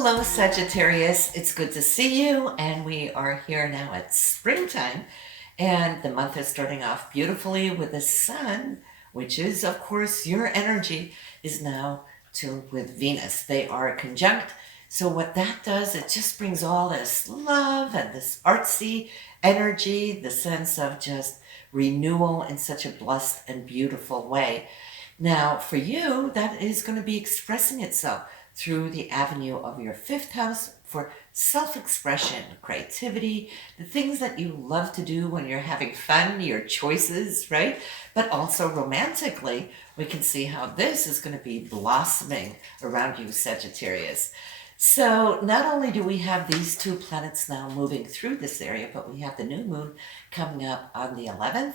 Hello, Sagittarius. It's good to see you. And we are here now at springtime. And the month is starting off beautifully with the sun, which is, of course, your energy is now tuned with Venus. They are conjunct. So what that does, it just brings all this love and this artsy energy, the sense of just renewal in such a blessed and beautiful way. Now, for you, that is going to be expressing itself through the avenue of your fifth house for self-expression, creativity, the things that you love to do when you're having fun, your choices, right? But also romantically, we can see how this is going to be blossoming around you, Sagittarius. So not only do we have these two planets now moving through this area, but we have the new moon coming up on the 11th.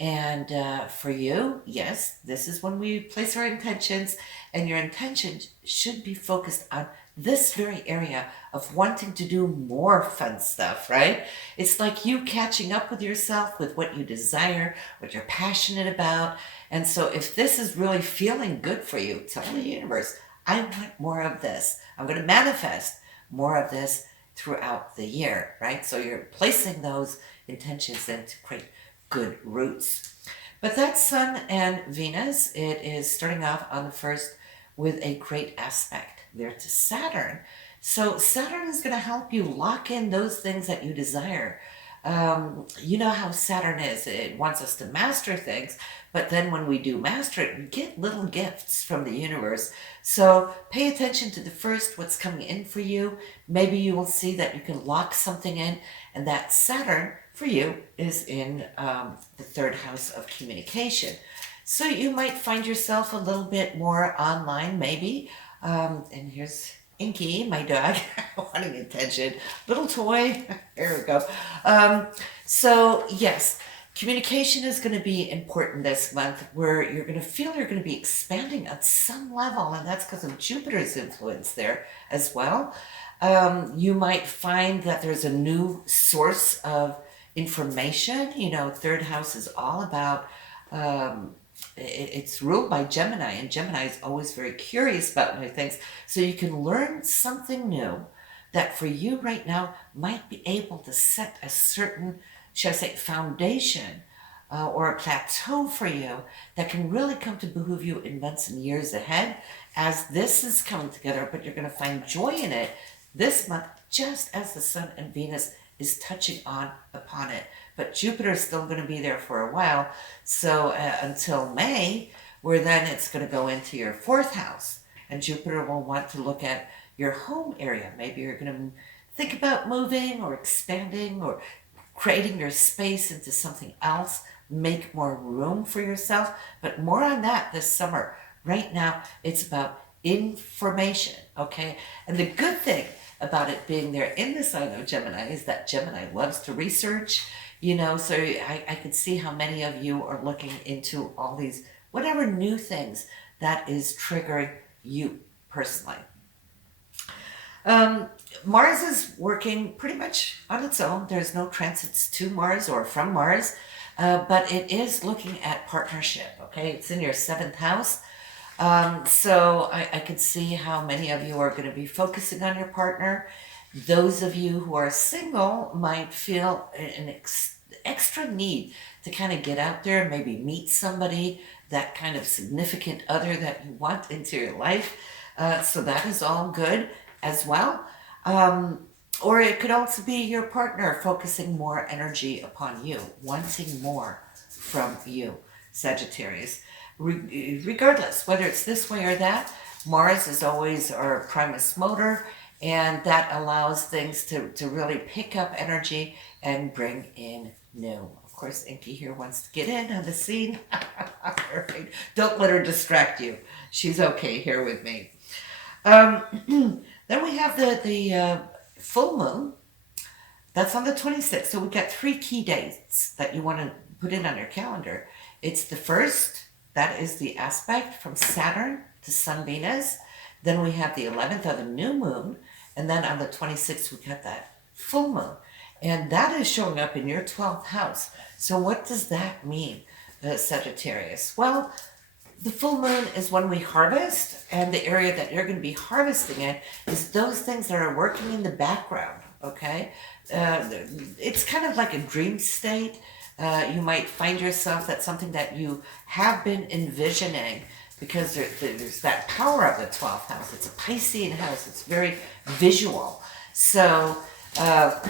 And for you, yes, this is when we place our intentions, and your intention should be focused on this very area of wanting to do more fun stuff, right? It's like you catching up with yourself, with what you desire, what you're passionate about. And so if this is really feeling good for you, tell the universe, I want more of this. I'm going to manifest more of this throughout the year, right? So you're placing those intentions in to create good roots. But that Sun and Venus, it is starting off on the 1st with a great aspect there to Saturn. So Saturn is going to help you lock in those things that you desire. You know how Saturn is. It wants us to master things, but then when we do master it, we get little gifts from the universe. So pay attention to the 1st, what's coming in for you. Maybe you will see that you can lock something in, and that Saturn for you is in the 3rd house of communication. So you might find yourself a little bit more online, maybe. And here's Inky, my dog, wanting attention. Little toy. There we go. So yes, communication is going to be important this month, where you're going to feel you're going to be expanding at some level, and that's because of Jupiter's influence there as well. You might find that there's a new source of information. You know, 3rd house is all about it's ruled by Gemini, and Gemini is always very curious about new things. So you can learn something new that for you right now might be able to set a certain, should I say, foundation or a plateau for you that can really come to behoove you in months and years ahead as this is coming together. But you're going to find joy in it this month, just as the Sun and Venus is touching upon it. But Jupiter is still going to be there for a while. So until May, where then it's going to go into your 4th house. And Jupiter will want to look at your home area. Maybe you're going to think about moving or expanding or creating your space into something else. Make more room for yourself. But more on that this summer. Right now, it's about information, okay? And the good thing about it being there in the sign of Gemini is that Gemini loves to research, you know, so I could see how many of you are looking into all these, whatever new things that is triggering you personally. Mars is working pretty much on its own. There's no transits to Mars or from Mars, but it is looking at partnership, okay? It's in your 7th house. So I could see how many of you are going to be focusing on your partner. Those of you who are single might feel an extra need to kind of get out there, maybe meet somebody, that kind of significant other that you want into your life. So that is all good as well. Or it could also be your partner focusing more energy upon you, wanting more from you, Sagittarius. Regardless, whether it's this way or that, Mars is always our primus motor, and that allows things to really pick up energy and bring in new. Of course, Inky here wants to get in on the scene. Don't let her distract you. She's okay here with me. Then we have the full moon. That's on the 26th. So we've got 3 key dates that you want to put in on your calendar. It's the 1st. That is the aspect from Saturn to Sun Venus. Then we have the 11th of the new moon. And then on the 26th, we got that full moon. And that is showing up in your 12th house. So what does that mean, Sagittarius? Well, the full moon is when we harvest, and the area that you're going to be harvesting in is those things that are working in the background, okay? It's kind of like a dream state. You might find yourself that's something that you have been envisioning, because there's that power of the 12th house. It's a Piscean house. It's very visual. So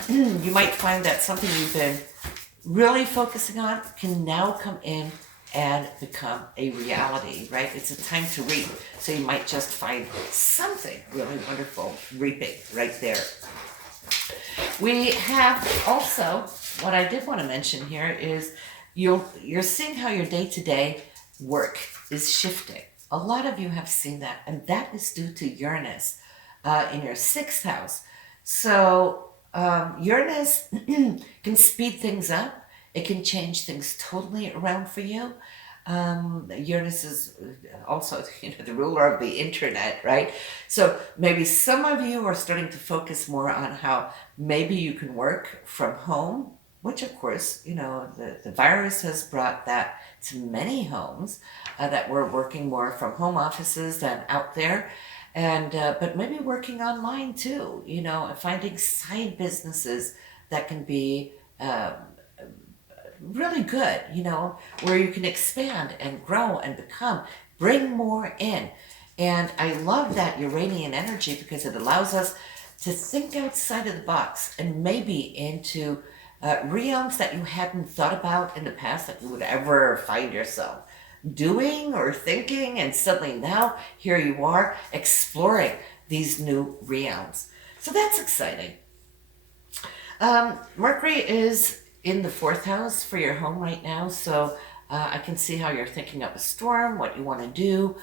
you might find that something you've been really focusing on can now come in and become a reality, right? It's a time to reap. So you might just find something really wonderful reaping right there. We have also, what I did want to mention here is you're seeing how your day-to-day work is shifting. A lot of you have seen that, and that is due to Uranus in your 6th house. So Uranus can speed things up. It can change things totally around for you. Uranus is also, the ruler of the internet, right? So maybe some of you are starting to focus more on how maybe you can work from home, which of course, the virus has brought that to many homes, that we're working more from home offices than out there. And but maybe working online too, finding side businesses that can be really good, where you can expand and grow and bring more in. And I love that Uranian energy, because it allows us to think outside of the box and maybe into realms that you hadn't thought about in the past that you would ever find yourself doing or thinking, and suddenly now here you are exploring these new realms. So that's exciting. Mercury is in the 4th house for your home right now, so I can see how you're thinking up a storm, what you want to do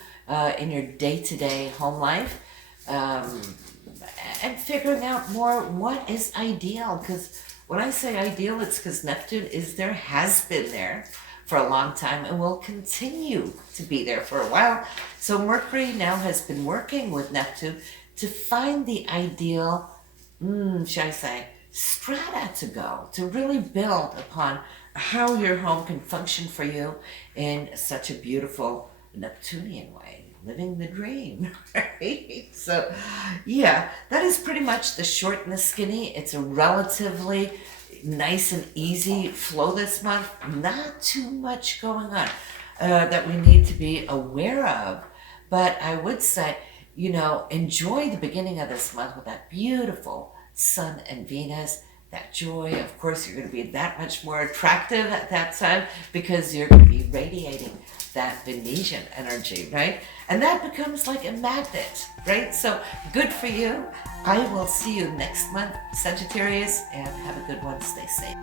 in your day-to-day home life, and figuring out more what is ideal. Because when I say ideal, it's because Neptune has been there for a long time and will continue to be there for a while. So Mercury now has been working with Neptune to find the ideal, shall I say, strata to go, to really build upon how your home can function for you in such a beautiful Neptunian way, living the dream, right? So yeah, that is pretty much the short and the skinny. It's a relatively nice and easy flow this month. Not too much going on that we need to be aware of, but I would say, enjoy the beginning of this month with that beautiful Sun and Venus, that joy. Of course, you're going to be that much more attractive at that time because you're going to be radiating that Venetian energy, right? And that becomes like a magnet, right? So good for you. I will see you next month, Sagittarius, and have a good one. Stay safe.